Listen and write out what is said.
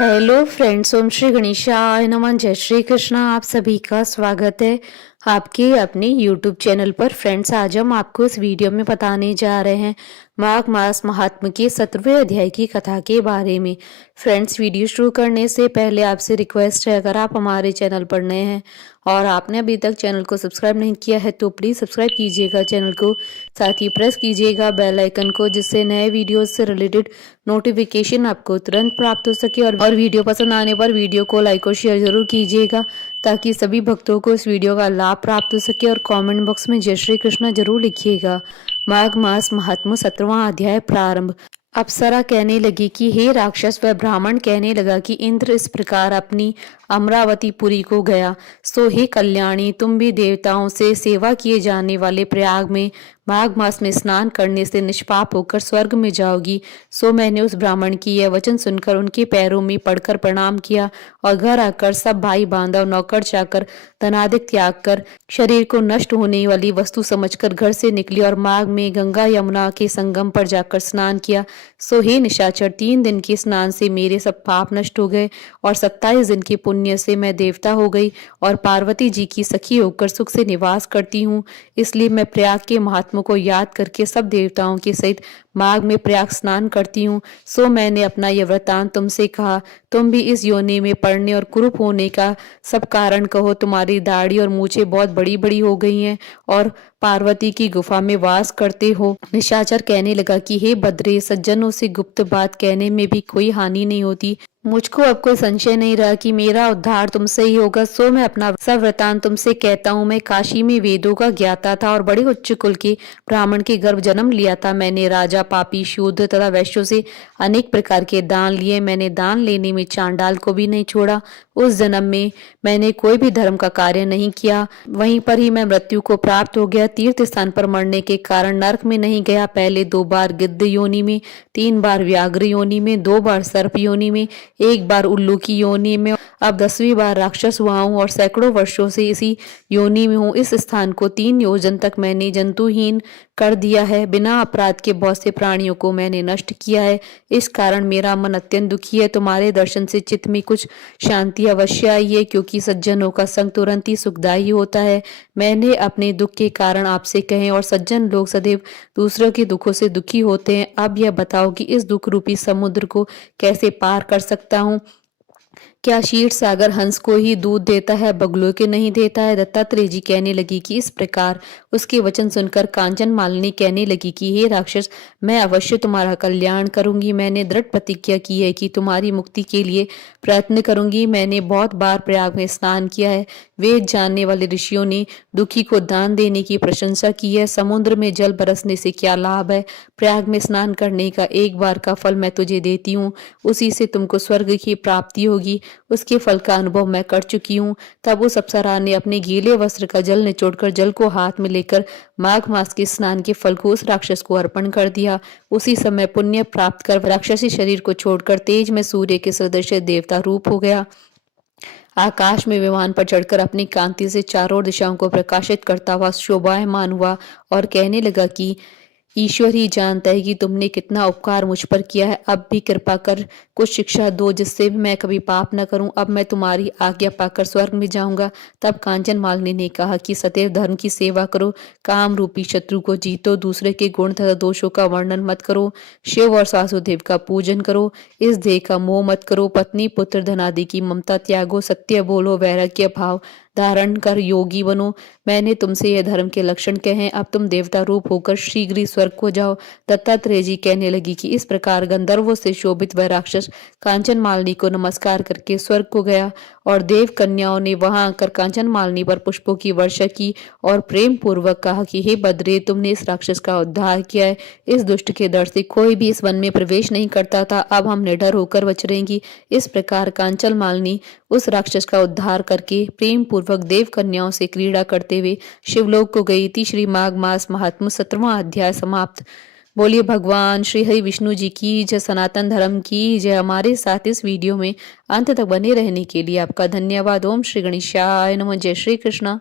Hello friends, ओम श्री गणेशाय नमः। जय श्री कृष्ण। आप सभी का स्वागत है आपके अपने यूट्यूब चैनल पर। फ्रेंड्स, आज हम आपको इस वीडियो में बताने जा रहे हैं माघ मास महात्म्य के 17वें अध्याय की कथा के बारे में। फ्रेंड्स, वीडियो शुरू करने से पहले आपसे रिक्वेस्ट है, अगर आप हमारे चैनल पर नए हैं और आपने अभी तक चैनल को सब्सक्राइब नहीं किया है तो प्लीज़ सब्सक्राइब कीजिएगा चैनल को, साथ ही प्रेस कीजिएगा बेल आइकन को, जिससे नए वीडियोस से रिलेटेड नोटिफिकेशन आपको तुरंत प्राप्त हो सके। और वीडियो पसंद आने पर वीडियो को लाइक और शेयर जरूर कीजिएगा ताकि सभी भक्तों को इस वीडियो का लाभ प्राप्त हो सके। और कमेंट बॉक्स में जय श्री कृष्ण जरूर लिखिएगा। माघ मास महात्म्य 17वां अध्याय प्रारंभ। अप्सरा कहने लगी कि हे राक्षस, वह ब्राह्मण कहने लगा कि इंद्र इस प्रकार अपनी अमरावतीपुरी को गया, सो हे कल्याणी, तुम भी देवताओं से सेवा किए जाने वाले प्रयाग में माघ मास में स्नान करने से निष्पाप होकर स्वर्ग में जाओगी। सो मैंने उस ब्राह्मण की यह वचन सुनकर उनके पैरों में पड़कर प्रणाम किया और घर आकर सब भाई बांधव, नौकर चाकर, धनादिक त्याग कर शरीर को नष्ट होने वाली वस्तु समझकर घर से निकली और माघ में गंगा यमुना के संगम पर जाकर स्नान किया। सो हे निशाचर, 3 दिन के स्नान से मेरे सब पाप नष्ट हो गए और 27 दिन के पुण्य से मैं देवता हो गई और पार्वती जी की सखी होकर सुख से निवास करती हूँ। इसलिए मैं प्रयाग के महात्मा को याद करके सब देवताओं के सहित माघ में प्रयाग स्नान करती हूँ। सो मैंने अपना यह वृतांत तुमसे कहा। तुम भी इस योनि में पड़ने और कुरूप होने का सब कारण कहो। तुम्हारी दाढ़ी और मूछें बहुत बड़ी बड़ी हो गई हैं और पार्वती की गुफा में वास करते हो। निशाचर कहने लगा कि हे बद्रे, सज्जनों से गुप्त बात कहने में भी कोई हानि नहीं होती। मुझको अब कोई संशय नहीं रहा कि मेरा उद्धार तुमसे ही होगा। सो मैं अपना सब वृतांत तुमसे कहता हूँ। मैं काशी में वेदों का ज्ञाता था और बड़े उच्च कुल के ब्राह्मण के गर्भ जन्म लिया था। मैंने राजा, पापी, शूद्र तथा वैश्यों से अनेक प्रकार के दान लिए। मैंने दान लेने में चांडाल को भी नहीं छोड़ा। उस जन्म में मैंने कोई भी धर्म का कार्य नहीं किया। वहीं पर ही मैं मृत्यु को प्राप्त हो गया। तीर्थ स्थान पर मरने के कारण नरक में नहीं गया। पहले 2 बार गिद्ध योनि में, 3 बार व्याघ्र योनि में, 2 बार सर्प योनि में, 1 बार उल्लू की योनि में, अब 10वीं बार राक्षस हुआ हूँ और सैकड़ों वर्षों से इसी योनि में हूँ। इस स्थान को 3 योजन तक मैंने जंतुहीन कर दिया है। बिना अपराध के बहुत से प्राणियों को मैंने नष्ट किया है। इस कारण मेरा मन अत्यंत दुखी है। तुम्हारे दर्शन से चित्त में कुछ शांति अवश्य आई है, क्योंकि सज्जनों का संग तुरंत ही सुखदायी होता है। मैंने अपने दुख के कारण आपसे कहे और सज्जन लोग सदैव दूसरों के दुखों से दुखी होते हैं। अब यह बताओ कि इस दुख रूपी समुद्र को कैसे पार कर सकता हूँ। क्या क्षीर सागर हंस को ही दूध देता है, बगुलों के नहीं देता है? दत्तात्रेय जी कहने लगी कि इस प्रकार उसके वचन सुनकर कांचन मालिनी कहने लगी कि हे राक्षस, मैं अवश्य तुम्हारा कल्याण करूंगी। मैंने दृढ़ प्रतिज्ञा की है कि तुम्हारी मुक्ति के लिए प्रयत्न करूंगी। मैंने बहुत बार प्रयाग में स्नान किया है। वेद जानने वाले ऋषियों ने दुखी को दान देने की प्रशंसा की है। समुद्र में जल बरसने से क्या लाभ है? प्रयाग में स्नान करने का 1 बार का फल मैं तुझे देती हूँ, उसी से तुमको स्वर्ग की प्राप्ति होगी। उसके फल का अनुभव मैं कर चुकी हूँ। तब उस अप्सरा ने अपने गीले वस्त्र का जल निचोड़कर जल को हाथ में लेकर माघ मास के स्नान के फल को उस राक्षस को अर्पण कर दिया। उसी समय पुण्य प्राप्त कर राक्षसी शरीर को छोड़कर तेज में सूर्य के सदृश देवता रूप हो गया। आकाश में विमान पर चढ़कर अपनी कांति से चारों दिशाओं को प्रकाशित करता हुआ शोभायमान हुआ और कहने लगा कि ईश्वर ही जानता है कि तुमने कितना उपकार मुझ पर किया है। अब भी कृपा कर कुछ शिक्षा दो, जिससे मैं कभी पाप न करूं। अब मैं तुम्हारी आज्ञा पाकर स्वर्ग में जाऊंगा। तब कांचन मालिनी ने कहा कि सदैव धर्म की सेवा करो, काम रूपी शत्रु को जीतो, दूसरे के गुण तथा दोषों का वर्णन मत करो, शिव और वासुदेव का पूजन करो, इस देह का मोह मत करो, पत्नी पुत्र धन आदि की ममता त्यागो, सत्य बोलो, वैराग्य भाव धारण कर योगी बनो। मैंने तुमसे यह धर्म के लक्षण कहे। अब तुम देवता रूप होकर शीघ्र ही स्वर्ग को जाओ। दत्तात्रेय जी कहने लगी कि इस प्रकार गंधर्वों से शोभित वह राक्षस कांचन मालिनी को नमस्कार करके स्वर्ग को गया और देव कन्याओं ने वहां आकर कांचन मालिनी पर पुष्पों की वर्षा की और प्रेम पूर्वक कहा कि हे बद्रे, तुमने इस राक्षस का उद्धार किया है। इस दुष्ट के डर से कोई भी इस वन में प्रवेश नहीं करता था। अब हम निडर होकर विचरेंगी। इस प्रकार कांचन मालिनी उस राक्षस का उद्धार करके प्रेम पूर्वक देव कन्याओं से क्रीड़ा करते हुए शिवलोक को गई थी। श्री माघ मास महात्म्य 17वां अध्याय समाप्त। बोलिए भगवान श्री हरि विष्णु जी की जय, सनातन धर्म की जय। हमारे साथ इस वीडियो में अंत तक बने रहने के लिए आपका धन्यवाद। ओम श्री गणेशाय नमः। जय श्री कृष्ण।